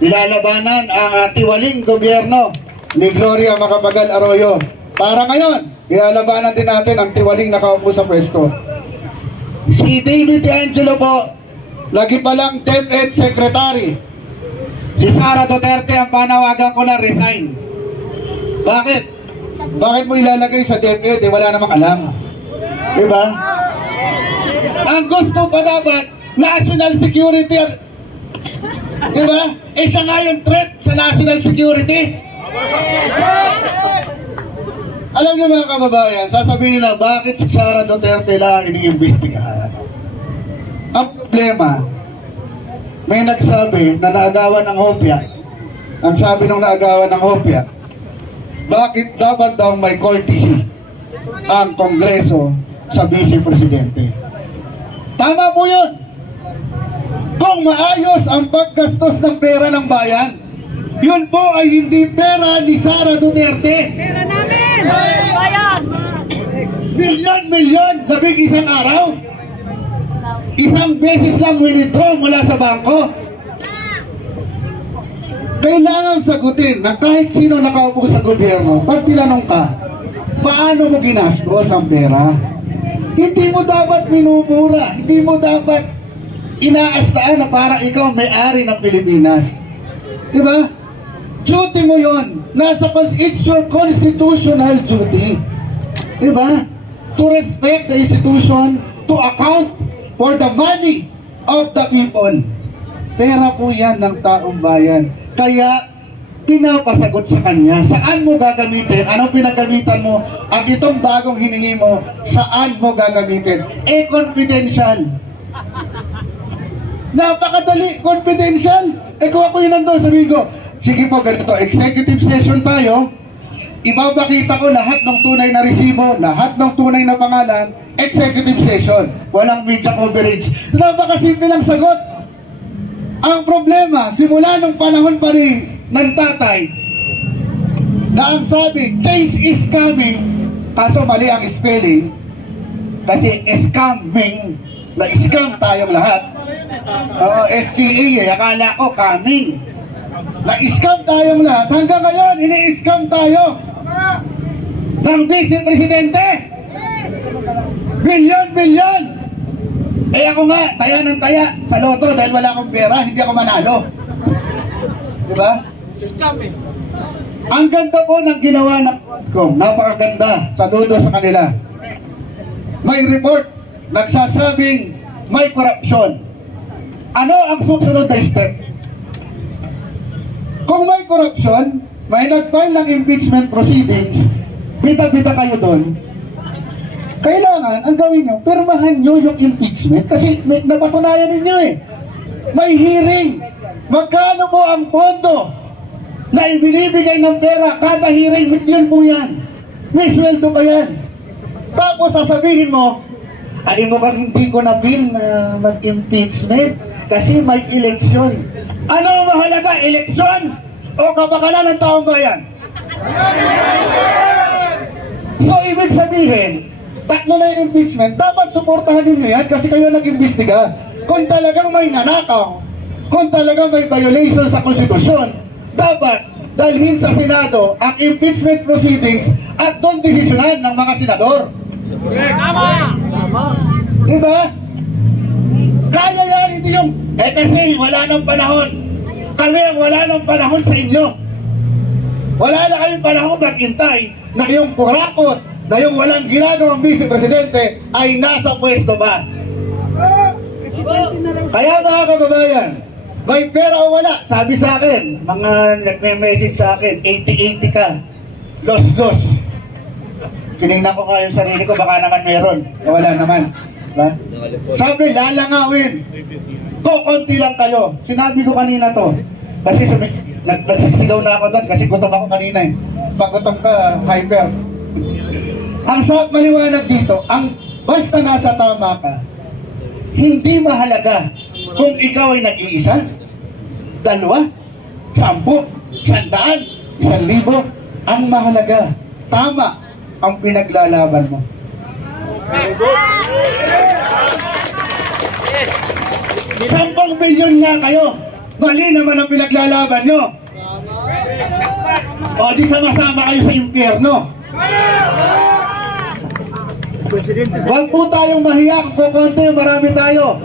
Nilalabanan ang tiwaling gobyerno ni Gloria Macapagal Arroyo. Para ngayon, nilalabanan din natin ang tiwaling nakaupo sa pwesto. Si David Angelo po, lagi palang DepEd Secretary. Si Sara Duterte ang panawagan ko na resign. Bakit? Bakit mo ilalagay sa DepEd? Wala namang alam. Diba? Ang gusto pa dapat, national security. Diba? Siya nga yung threat sa national security. Alam niyo mga kababayan, sasabihin nila, bakit si Sara Duterte lang iniimbestigahan? Ang problema, may nagsabi na naagawan ng hopya. Ang sabi ng naagawan ng hopya, bakit dapat daw may courtesy ang Kongreso sa Vice Presidente? Tama po yun. Kung maayos ang paggastos ng pera ng bayan, yun po ay hindi pera ni Sara Duterte. Pera namin! Bayan! Milyon-milyon, labing isang araw. Isang beses lang withdraw mula sa bangko. Kailangan sagutin na kahit sino nakaupo sa gobyerno, pag tinanong ka, paano mo ginastos ang pera? Hindi mo dapat minumura, hindi mo dapat inaastaan na para ikaw may-ari ng Pilipinas. Diba? Duty mo yon. It's your constitutional duty. Diba? To respect the institution, to account for the money of the people. Pera po yan ng taong bayan. Kaya, pinapasagot sa kanya, saan mo gagamitin? Anong pinagamitan mo? Ang itong bagong hiningi mo, saan mo gagamitin? Confidential. Napakadali, confidential. Kung ako yun nandun, sabihin ko, sige po, ganito, executive session tayo, ibabakita ko lahat ng tunay na resibo, lahat ng tunay na pangalan, executive session. Walang media coverage. Napakasimple lang sagot. Ang problema, simula nung panahon pa rin ng tatay, na ang sabi, change is coming, kaso mali ang spelling, kasi scamming, na-scam tayong lahat. SCA, akala ko coming. Na-scam tayong lahat. Hanggang ngayon, ini-scam tayo ng Vice Presidente. Bilyon-bilyon. Ako nga, taya ng taya sa loto dahil wala akong pera, hindi ako manalo. Diba? Scamming. Ang ganda po ng ginawa ng Quadcom. Napakaganda. Saludo sa kanila. May report nagsasabing may corruption. Ano ang susunod na step? Kung may corruption, may nag-file ng impeachment proceedings, bita-bita kayo doon. Kailangan, ang gawin nyo, pirmahan nyo yung impeachment kasi napatunayan ninyo eh. May hearing. Magkano po ang pondo na ibinibigay ng pera? Kada hearing, milyon po yan. May sweldo pa yan. Tapos sasabihin mo, ay mo kang hindi ko na bill na mag-impeachment kasi may eleksyon. Ano ang mahalaga? Eleksyon o kapakanan ng taong bayan? So, ibig sabihin, tatlo na yung impeachment, dapat suportahan ninyo yan kasi kayo nag-imbestiga. Kung talagang may nanakaw, kung talagang may violation sa konstitusyon, dapat dalhin sa Senado ang impeachment proceedings at doon desisyonan ng mga senador. Tama! Diba? Kaya yan, hindi yung, kasi wala nang panahon. Kami ang wala nang panahon sa inyo. Wala na kayong panahon maghintay na yung kurakot, na yung walang ginagawang Vice Presidente ay nasa pwesto ba? Kaya mga kababayan, may pera o wala? Sabi sa akin, mga nagme-message sa akin, 80-80 ka. Los-los. Tinignan ko nga yung sarili ko, baka naman meron. Wala naman. Diba? Sabi, lalangawin. Konti lang kayo. Sinabi ko kanina to. Kasi nagsisigaw na ako doon kasi gutom ako kanina eh. Pag gutom ka, hyper. Ang saat maliwanag dito, basta nasa tama ka, hindi mahalaga kung ikaw ay nag-iisa, 2, 10, 100, 1,000. Ang mahalaga, tama ang pinaglalaban mo. 10 bilyon nga kayo. Mali naman ang pinaglalaban nyo. O di sama-sama kayo sa impyerno. Huwag po tayong mahiya kung kukunti, marami tayo.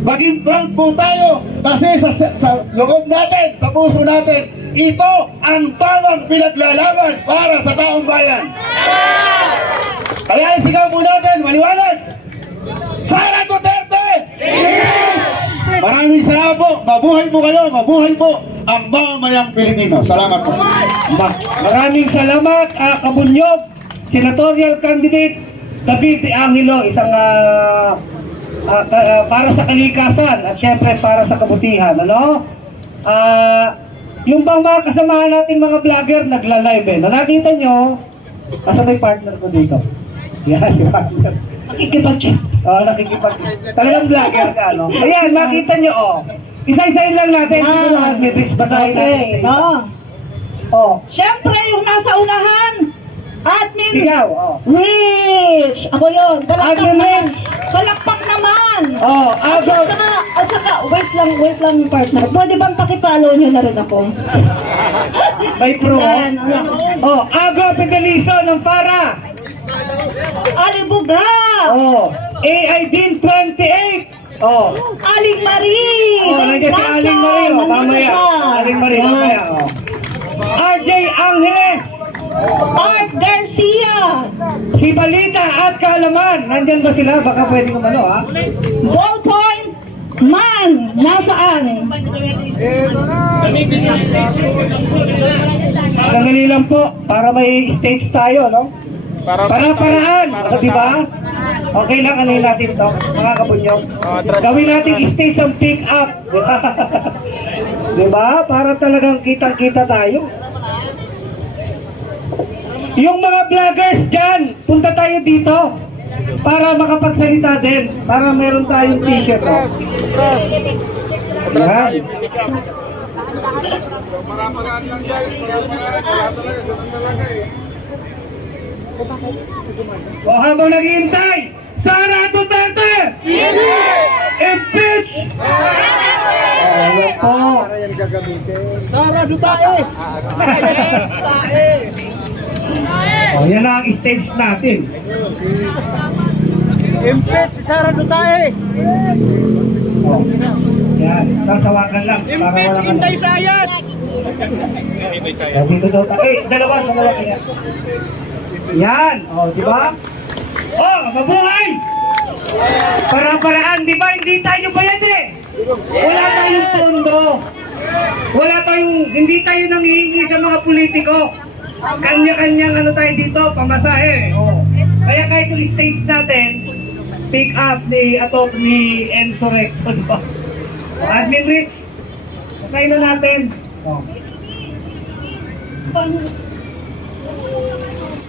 Maging frank po tayo kasi sa loob natin, sa puso natin, ito ang tamang pinaglalaban para sa taong bayan. Kaya isigaw po natin, maliwanag! Sara Duterte! Maraming salamat po. Mabuhay po kayo, mabuhay po ang mamamayang Pilipino. Salamat po. Maraming salamat, Kabunyog, senatorial candidate David Angelo, isang para sa kalikasan at syempre para sa kabutihan. Ano? Yung bang mga kasamahan natin mga vlogger nagla-live eh. Nakita nyo, kasi may partner ko dito. Yan, si partner. Nakikipag-chess. Oo, nakikipag-chess. Talagang vlogger ka, no? Ayan, makita nyo, oh. Isa-isayin lang natin. Matrix, basahin natin. No. Oh, syempre yung nasa unahan. Admin Sigaw, oh. Rich! Ako yun. Admin Rich! Palakpak naman! Oh, At saka, wait lang partner. Pwede bang pakipollow nyo na rin ako? May pro. Yan, Oh, Ago Pedalizo ng para. Alibuga! Oh, AI Din 28. Oh. Aling Marie! Oh, nandiyan si Aling Marie. Oh, mamaya. Aling Marie, mamaya. Oh. RJ Angeles. Art Garcia! Si Balita at Kaalaman. Nandyan ba sila? Baka pwede kumano, ha? Ballpoint Man! Nasaan? Sandali lang po. Para may stage tayo, no? Para-paraan. O, diba? Okay lang, ano natin to? Mga kapunyong. Gawin natin stage ang pick up. Diba? Para talagang kitang-kita tayo. Yung mga vloggers dyan, punta tayo dito para makapagsalita din, para meron tayong t-shirt. Oh. Yan. O habang naghihintay, Sara Duterte! Impeach! Ayan po. Sara Duterte! O, yan ang stage natin. Impeach si Sara Duterte! O, yan, sasawakan lang. Impeach Inday Sayat! Dito daw tayo. Dalawa kaya. Yan, o, di ba? O, mabuhay! Para-paraan, di ba? Hindi tayo bayad eh. Wala tayong pondo. Hindi tayo nanghihingi sa mga politiko. Kanya-kanyang ano tayo dito, pamasahe. O. Kaya kahit yung stage natin, pick up ni Enzo Recto, di ba? Admin Rich, pasayin na natin. O.